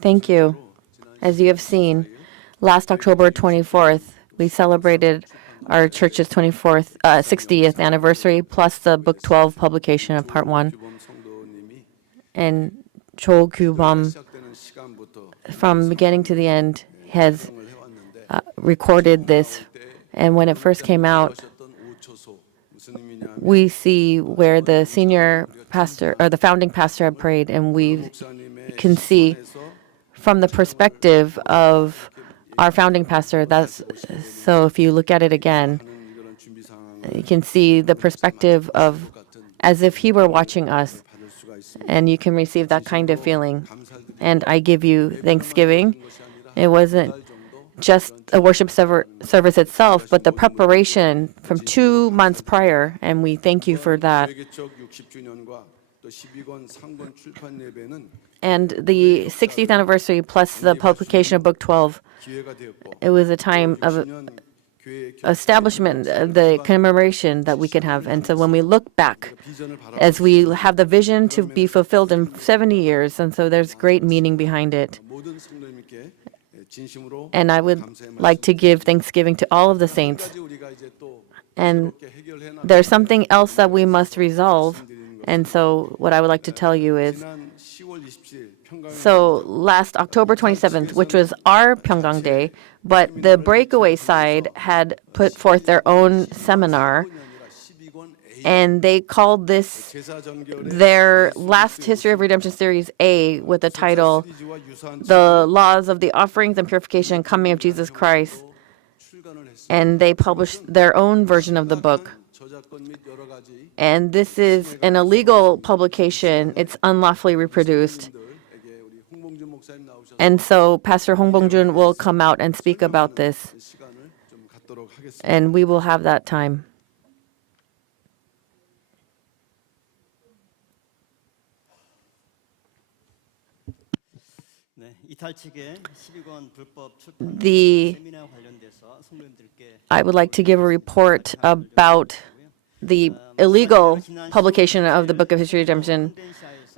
Thank you. As you have seen, last October 24th, we celebrated our church's 60th anniversary, plus the Book 12 publication of Part 1. And Cho Kyu-bum, from beginning to the end, has recorded this. And when it first came out, we see where the senior pastor, or the founding pastor, had prayed, and we can see from the perspective of our founding pastor, so if you look at it again, you can see the perspective of as if he were watching us, and you can receive that kind of feeling. And I give you thanksgiving. It wasn't just a worship service itself, but the preparation from 2 months prior, and we thank you for that. And the 60th anniversary plus the publication of Book 12, it was a time of establishment, the commemoration that we could have. And so when we look back, as we have the vision to be fulfilled in 70 years, and so there's great meaning behind it. And I would like to give thanksgiving to all of the saints. And there's something else that we must resolve. And so what I would like to tell you is, so last October 27th, which was our Pyungkang Day, but the breakaway side had put forth their own seminar, and they called this their last History of Redemption Series A with the title, The Laws of the Offerings and Purification and Coming of Jesus Christ. And they published their own version of the book. And this is an illegal publication. It's unlawfully reproduced. And so Pastor Hong Bong-jun will come out and speak about this. And we will have that time. I would like to give a report about the illegal publication of the Book of History of Redemption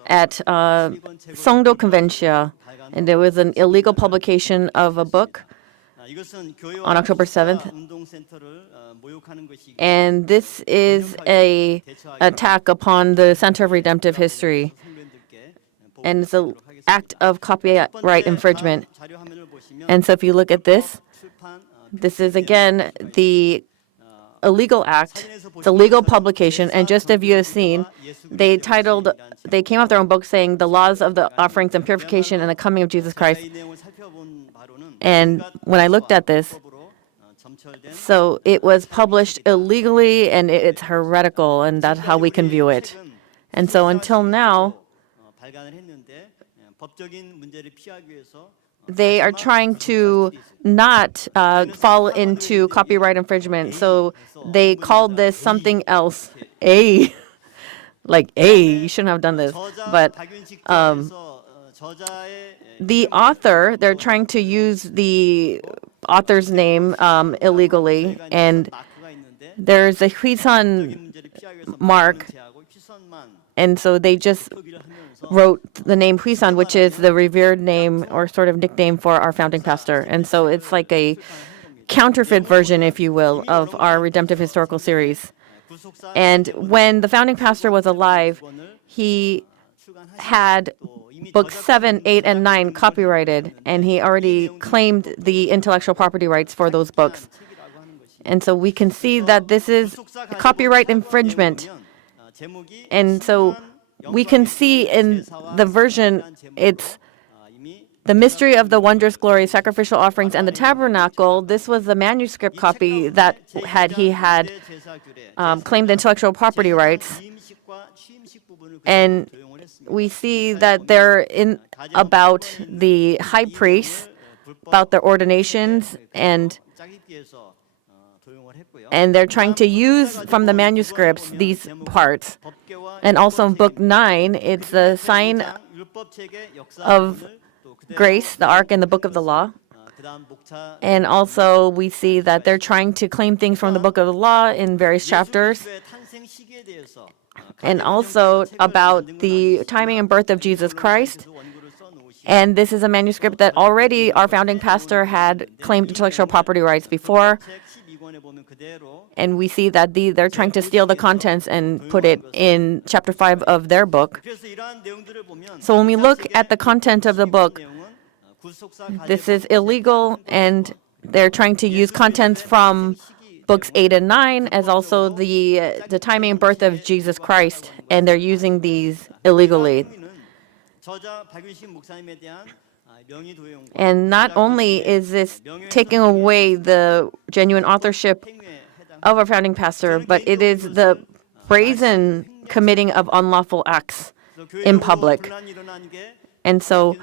at Songdo Convention, and there was an illegal publication of a book on October 7th. And this is an attack upon the Center of Redemptive History, and it's an act of copyright infringement. And so if you look at this, this is again the illegal act. It's a legal publication, and just as you have seen, they came out with their own book saying The Laws of the Offerings and Purification and the Coming of Jesus Christ. And when I looked at this, so it was published illegally, and it's heretical, and that's how we can view it. And so until now, they are trying to not fall into copyright infringement. So they called this something else. You shouldn't have done this. But the author, they're trying to use the author's name illegally. And there's a Huisan mark. And so they just wrote the name Huisan, which is the revered name or sort of nickname for our founding pastor. And so it's like a counterfeit version, if you will, of our Redemptive Historical Series. And when the founding pastor was alive, he had books 7, 8, and 9 copyrighted, and he already claimed the intellectual property rights for those books. And so we can see that this is copyright infringement. And so we can see in the version, it's the mystery of the wondrous glory, sacrificial offerings, and the tabernacle. This was the manuscript copy that he had claimed intellectual property rights. And we see that they're in about the high priests, about their ordinations, and they're trying to use from the manuscripts these parts. And also in Book 9, it's the sign of grace, the Ark, and the Book of the Law. And also we see that they're trying to claim things from the Book of the Law in various chapters. And also about the timing and birth of Jesus Christ. And this is a manuscript that already our founding pastor had claimed intellectual property rights before. And we see that they're trying to steal the contents and put it in chapter 5 of their book. So when we look at the content of the book, this is illegal, and they're trying to use contents from books 8 and 9 as also the timing and birth of Jesus Christ, and they're using these illegally. And not only is this taking away the genuine authorship of our founding pastor, but it is the brazen committing of unlawful acts in public. And so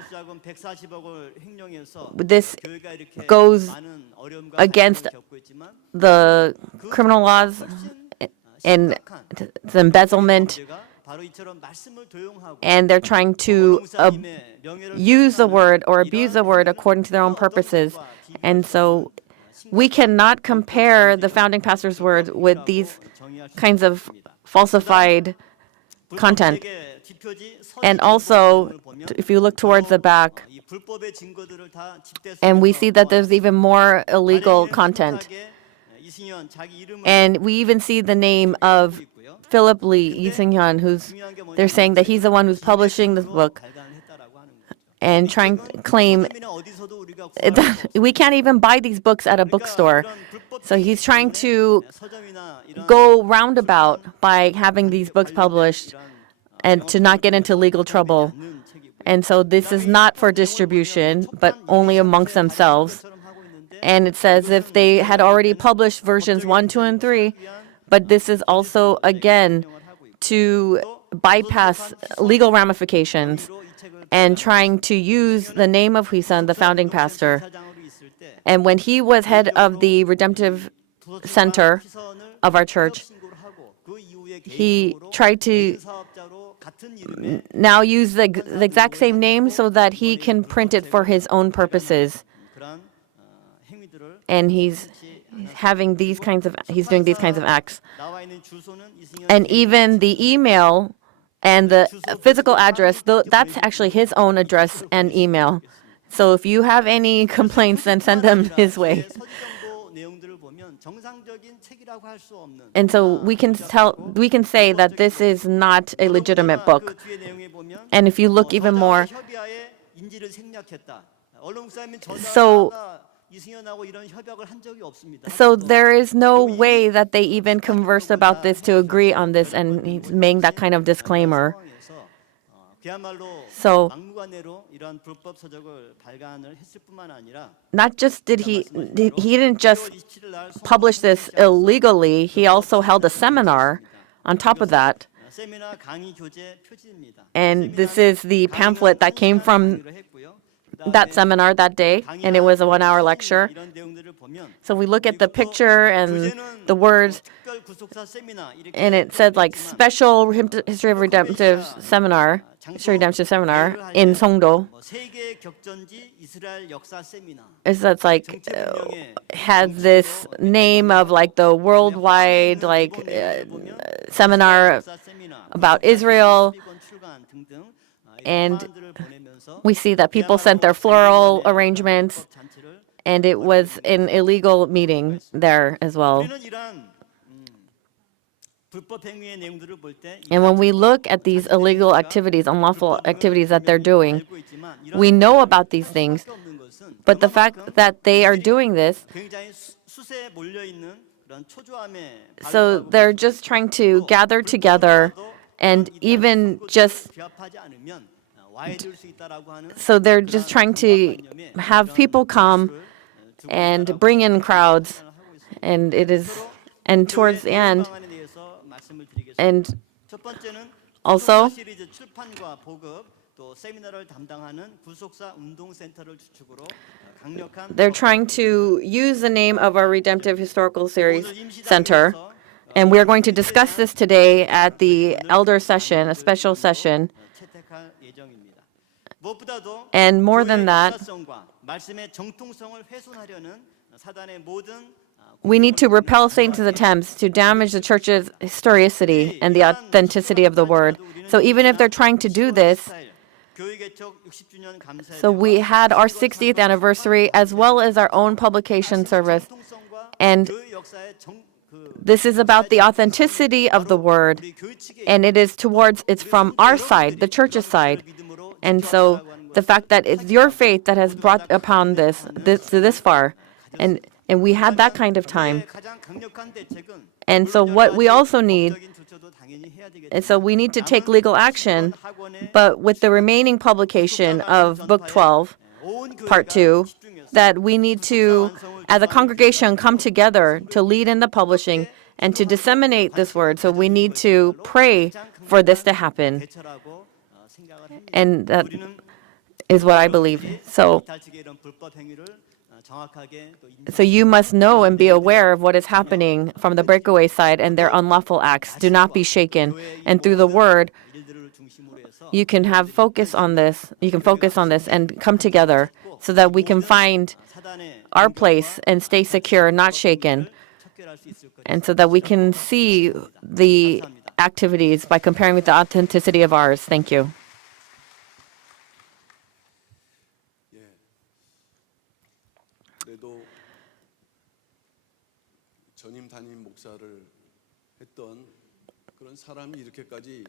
this goes against the criminal laws and the embezzlement, and they're trying to use the word or abuse the word according to their own purposes. And so we cannot compare the founding pastor's words with these kinds of falsified content. And also, if you look towards the back, and we see that there's even more illegal content. And we even see the name of Philip Lee, Lee Seung-hyun, they're saying that he's the one who's publishing this book and trying to claim we can't even buy these books at a bookstore. So he's trying to go roundabout by having these books published and to not get into legal trouble. And so this is not for distribution, but only amongst themselves. And it says if they had already published versions 1, 2, and 3, but this is also, again, to bypass legal ramifications and trying to use the name of Huisun, the founding pastor. And when he was head of the Redemptive Center of our church, he tried to now use the exact same name so that he can print it for his own purposes. And he's doing these kinds of acts. And even the email and the physical address, that's actually his own address and email. So if you have any complaints, then send them his way. And so we can say that this is not a legitimate book. And if you look even more, so there is no way that they even conversed about this to agree on this, and he's making that kind of disclaimer. So not just he didn't just publish this illegally, he also held a seminar on top of that. And this is the pamphlet that came from that seminar that day, and it was a 1-hour lecture. So we look at the picture and the words, and it said like special History of Redemptive Seminar in Songdo. That's like had this name of like the worldwide seminar about Israel, and we see that people sent their floral arrangements, and it was an illegal meeting there as well. And when we look at these illegal activities, unlawful activities that they're doing, we know about these things, but the fact that they are doing this, so they're just trying to gather together and even just so they're just trying to have people come and bring in crowds, and towards the end, and also they're trying to use the name of our Redemptive Historical Series Center, and we're going to discuss this today at the elder session, a special session. And more than that, we need to repel Satan's attempts to damage the church's historicity and the authenticity of the word. So even if they're trying to do this, So we had our 60th anniversary as well as our own publication service. And this is about the authenticity of the word. And it's from our side, the church's side. And so the fact that it's your faith that has brought upon this to this far. And we had that kind of time. And so what we also need, and so we need to take legal action, but with the remaining publication of Book 12, Part 2, that we need to, as a congregation, come together to lead in the publishing and to disseminate this word. So we need to pray for this to happen. And that is what I believe. So you must know and be aware of what is happening from the breakaway side and their unlawful acts. Do not be shaken. And through the word, you can have focus on this. You can focus on this and come together so that we can find our place and stay secure, not shaken. And so that we can see the activities by comparing with the authenticity of ours. Thank you.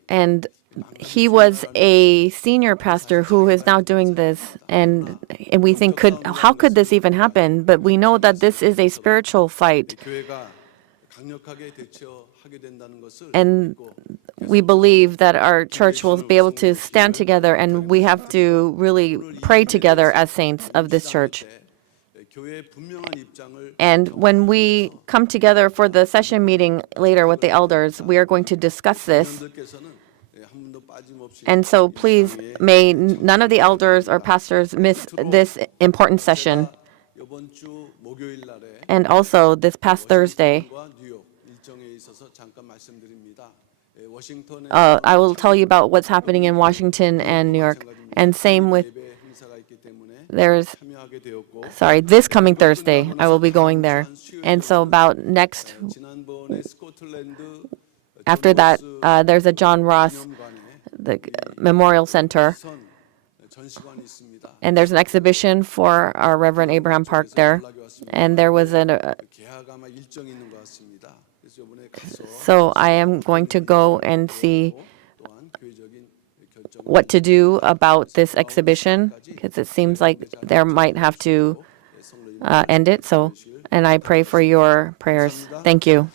And he was a senior pastor who is now doing this, and we think, how could this even happen? But we know that this is a spiritual fight. And we believe that our church will be able to stand together, and we have to really pray together as saints of this church. And when we come together for the session meeting later with the elders, we are going to discuss this. And so please, may none of the elders or pastors miss this important session. And also this past Thursday, I will tell you about what's happening in Washington and New York. And same with, this coming Thursday, I will be going there. And so after that, there's a John Ross the Memorial Center. And there's an exhibition for our Reverend Abraham Park there. And there was so I am going to go and see what to do about this exhibition, because it seems like there might have to end it. And I pray for your prayers. Thank you.